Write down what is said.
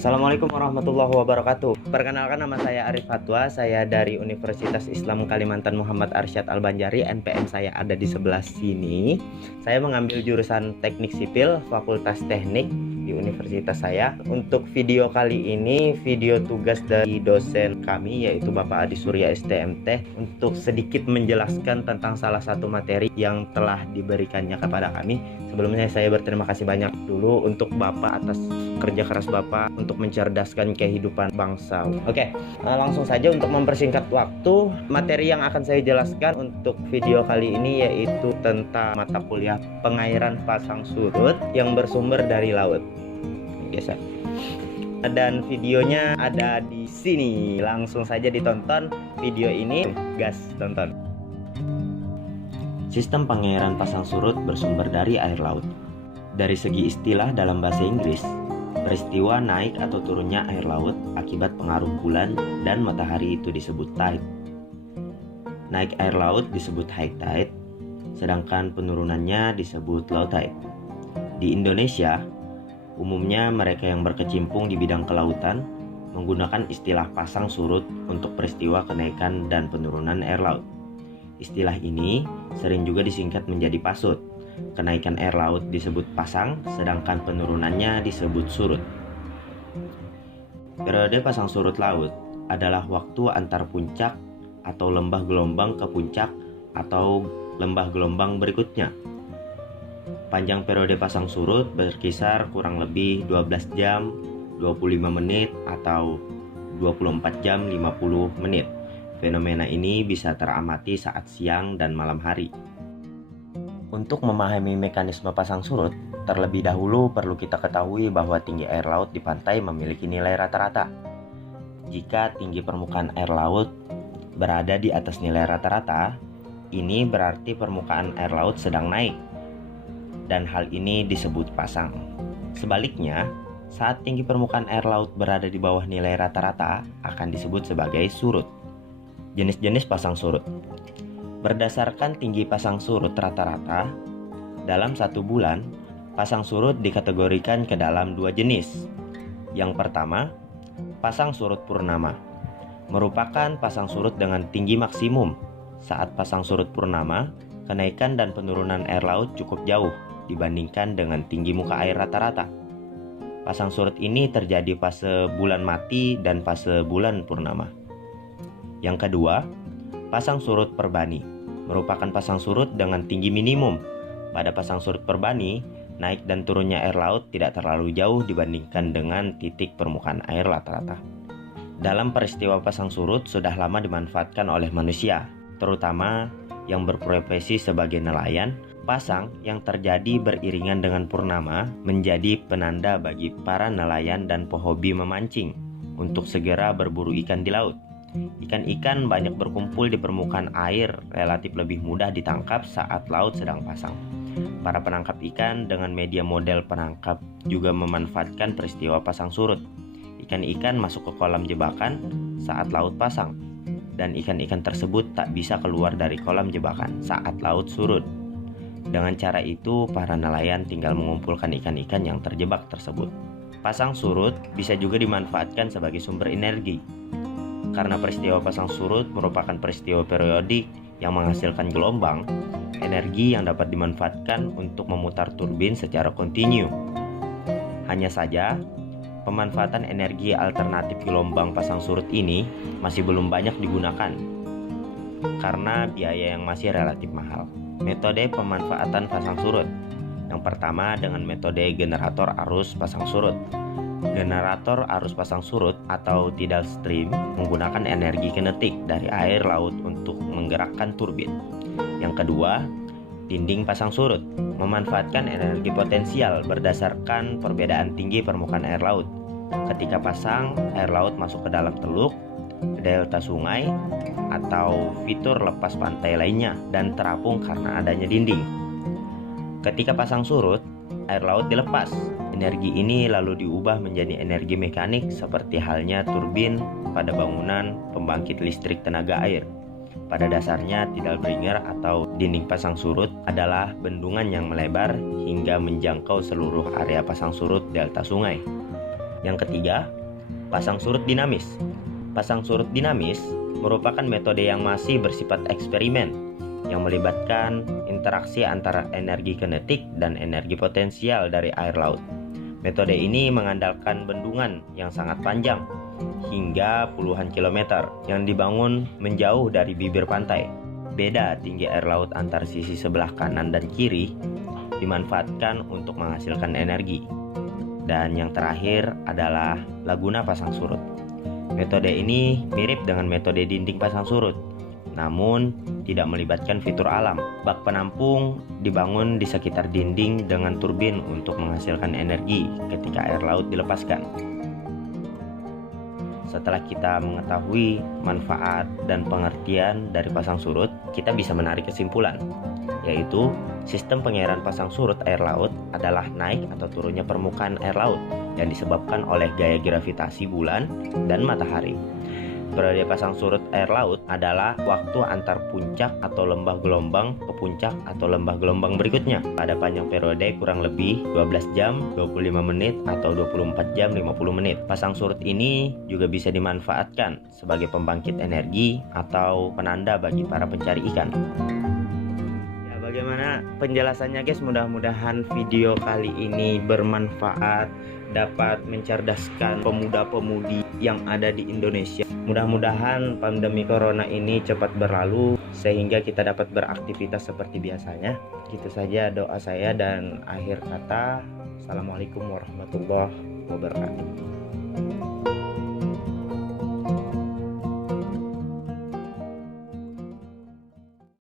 Assalamualaikum warahmatullahi wabarakatuh. Perkenalkan, nama saya Arif Fatwa. Saya dari Universitas Islam Kalimantan Muhammad Arsyad Al-Banjari. NPM saya ada di sebelah sini. Saya mengambil jurusan Teknik Sipil, Fakultas Teknik di universitas saya. Untuk video kali ini, video tugas dari dosen kami yaitu Bapak Adi Surya STMT untuk sedikit menjelaskan tentang salah satu materi yang telah diberikannya kepada kami. Sebelumnya saya berterima kasih banyak dulu untuk Bapak atas kerja keras Bapak untuk mencerdaskan kehidupan bangsa. Oke, langsung saja untuk mempersingkat waktu, materi yang akan saya jelaskan untuk video kali ini yaitu tentang mata kuliah pengairan pasang surut yang bersumber dari laut. Geser. Dan videonya ada di sini. Langsung saja ditonton video ini. Gas, tonton. Sistem pengairan pasang surut bersumber dari air laut. Dari segi istilah dalam bahasa Inggris, peristiwa naik atau turunnya air laut akibat pengaruh bulan dan matahari itu disebut tide. Naik air laut disebut high tide, sedangkan penurunannya disebut low tide. Di Indonesia, umumnya mereka yang berkecimpung di bidang kelautan menggunakan istilah pasang surut untuk peristiwa kenaikan dan penurunan air laut. Istilah ini sering juga disingkat menjadi pasut. Kenaikan air laut disebut pasang, sedangkan penurunannya disebut surut. Periode pasang surut laut adalah waktu antar puncak atau lembah gelombang ke puncak atau lembah gelombang berikutnya. Panjang periode pasang surut berkisar kurang lebih 12 jam, 25 menit atau 24 jam 50 menit. Fenomena ini bisa teramati saat siang dan malam hari. Untuk memahami mekanisme pasang surut, terlebih dahulu perlu kita ketahui bahwa tinggi air laut di pantai memiliki nilai rata-rata. Jika tinggi permukaan air laut berada di atas nilai rata-rata, ini berarti permukaan air laut sedang naik, dan hal ini disebut pasang. Sebaliknya, saat tinggi permukaan air laut berada di bawah nilai rata-rata akan disebut sebagai surut. Jenis-jenis pasang surut. Berdasarkan tinggi pasang surut rata-rata, dalam satu bulan, pasang surut dikategorikan ke dalam dua jenis. Yang pertama, pasang surut purnama, merupakan pasang surut dengan tinggi maksimum. Saat pasang surut purnama, kenaikan dan penurunan air laut cukup jauh dibandingkan dengan tinggi muka air rata-rata. Pasang surut ini terjadi fase bulan mati dan fase bulan purnama. Yang kedua, pasang surut perbani, merupakan pasang surut dengan tinggi minimum. Pada pasang surut perbani, naik dan turunnya air laut tidak terlalu jauh dibandingkan dengan titik permukaan air rata-rata. Dalam peristiwa pasang surut sudah lama dimanfaatkan oleh manusia, terutama yang berprofesi sebagai nelayan. Pasang yang terjadi beriringan dengan purnama menjadi penanda bagi para nelayan dan pehobi memancing untuk segera berburu ikan di laut. Ikan-ikan banyak berkumpul di permukaan air, relatif lebih mudah ditangkap saat laut sedang pasang. Para penangkap ikan dengan media model penangkap juga memanfaatkan peristiwa pasang surut. Ikan-ikan masuk ke kolam jebakan saat laut pasang, dan ikan-ikan tersebut tak bisa keluar dari kolam jebakan saat laut surut. Dengan cara itu, para nelayan tinggal mengumpulkan ikan-ikan yang terjebak tersebut. Pasang surut bisa juga dimanfaatkan sebagai sumber energi. Karena peristiwa pasang surut merupakan peristiwa periodik yang menghasilkan gelombang, energi yang dapat dimanfaatkan untuk memutar turbin secara kontinu. Hanya saja, pemanfaatan energi alternatif gelombang pasang surut ini masih belum banyak digunakan karena biaya yang masih relatif mahal. Metode pemanfaatan pasang surut. Yang pertama dengan metode generator arus pasang surut. Generator arus pasang surut atau tidal stream menggunakan energi kinetik dari air laut untuk menggerakkan turbin. Yang kedua, dinding pasang surut memanfaatkan energi potensial berdasarkan perbedaan tinggi permukaan air laut. Ketika pasang, air laut masuk ke dalam teluk, delta sungai, atau fitur lepas pantai lainnya dan terapung karena adanya dinding. Ketika pasang surut, air laut dilepas. Energi ini lalu diubah menjadi energi mekanik seperti halnya turbin pada bangunan pembangkit listrik tenaga air. Pada dasarnya, tidal bringer atau dinding pasang surut adalah bendungan yang melebar hingga menjangkau seluruh area pasang surut delta sungai. Yang ketiga, pasang surut dinamis. Pasang surut dinamis merupakan metode yang masih bersifat eksperimen yang melibatkan interaksi antara energi kinetik dan energi potensial dari air laut. Metode ini mengandalkan bendungan yang sangat panjang hingga puluhan kilometer yang dibangun menjauh dari bibir pantai. Beda tinggi air laut antar sisi sebelah kanan dan kiri dimanfaatkan untuk menghasilkan energi. Dan yang terakhir adalah laguna pasang surut. Metode ini mirip dengan metode dinding pasang surut, namun tidak melibatkan fitur alam. Bak penampung dibangun di sekitar dinding dengan turbin untuk menghasilkan energi ketika air laut dilepaskan. Setelah kita mengetahui manfaat dan pengertian dari pasang surut, kita bisa menarik kesimpulan, yaitu sistem pengairan pasang surut air laut adalah naik atau turunnya permukaan air laut yang disebabkan oleh gaya gravitasi bulan dan matahari. Periode pasang surut air laut adalah waktu antar puncak atau lembah gelombang ke puncak atau lembah gelombang berikutnya. Pada panjang periode kurang lebih 12 jam, 25 menit atau 24 jam 50 menit. Pasang surut ini juga bisa dimanfaatkan sebagai pembangkit energi atau penanda bagi para pencari ikan. Ya, bagaimana penjelasannya guys? Mudah-mudahan video kali ini bermanfaat, dapat mencerdaskan pemuda-pemudi yang ada di Indonesia. Mudah-mudahan pandemi corona ini cepat berlalu sehingga kita dapat beraktivitas seperti biasanya. Gitu saja doa saya, dan akhir kata, Assalamualaikum warahmatullahi wabarakatuh.